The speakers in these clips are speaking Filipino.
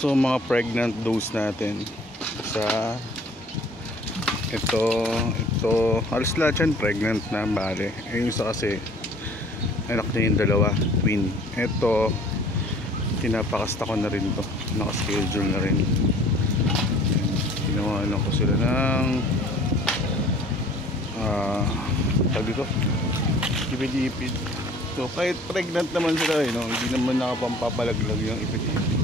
So mga pregnant dose natin sa ito halos lahat yan pregnant na bale. Yung isa kasi anak niya yung dalawa, twin. Ito pinapakasta ko na rin to, nakaschedule na rin. Ginawa lang ko sila ng tawag dito, ipid-ipid. So kahit pregnant naman sila no? Hindi naman nakapampapalaglag yung ipid-ipid.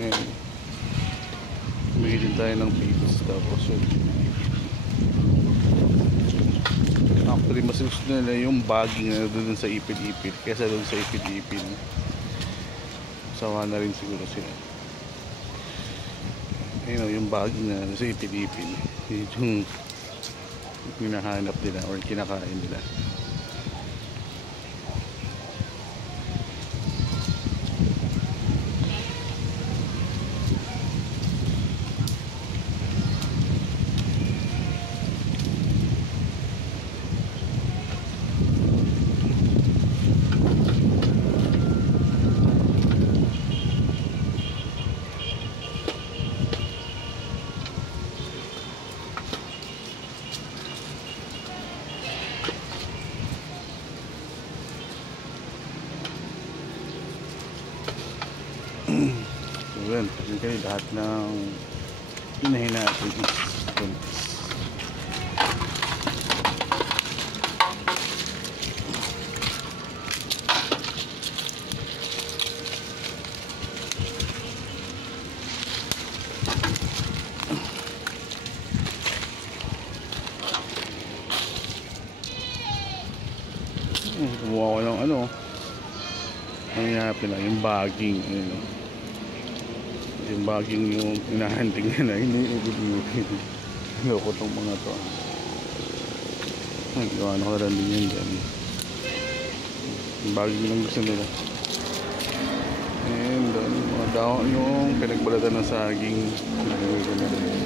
Ayan, bigyan din tayo ng pitos. Tapos yun, actually mas gusto nila yung bagging na doon sa ipid-ipid kesa doon sa ipid-ipid. Sawa na rin siguro sila. Ayun o, yung bagging na sa ipid-ipid yung hinahanap nila or kinakain nila. So yun, kasi lahat ng inahin natin is buntis. Kumuha ko ng ano, ang hinahapin na yung bagging, yung bagging yung hinahanting nila, iniibig-ibig. Loko tong mga to. Ay, gawa na ko rin din yan dyan. Yung bagging lang gusto nila. And doon, mga daon yung pinagbalatan ng saging. Ginawin ko na rin.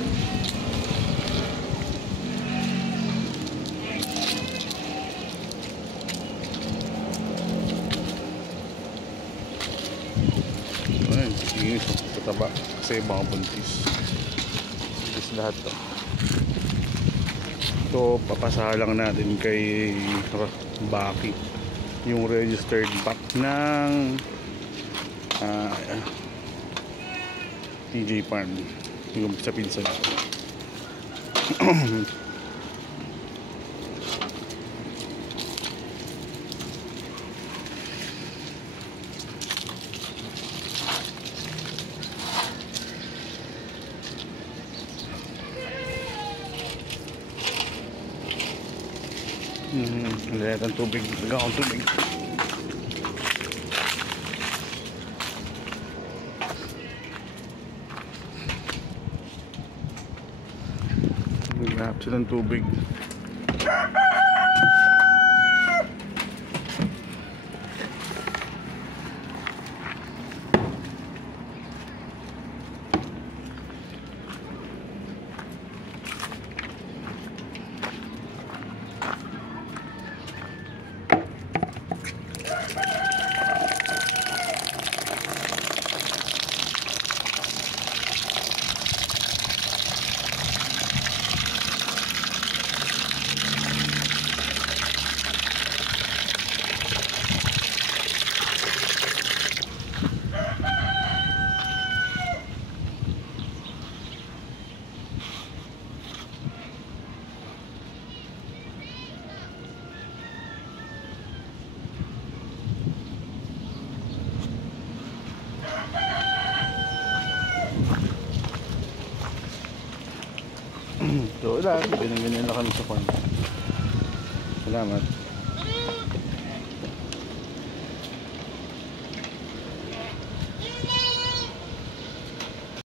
Ayun, pataba kasi mga buntis lahat to. Ito papasalang natin kay Baki yung registered back ng TJ Farm yung sa pinsan ko. Lahat ang tubig, tagang ang tubig. Lahat silang tubig. So, wala. Binigyan nila kami sa farm. Salamat.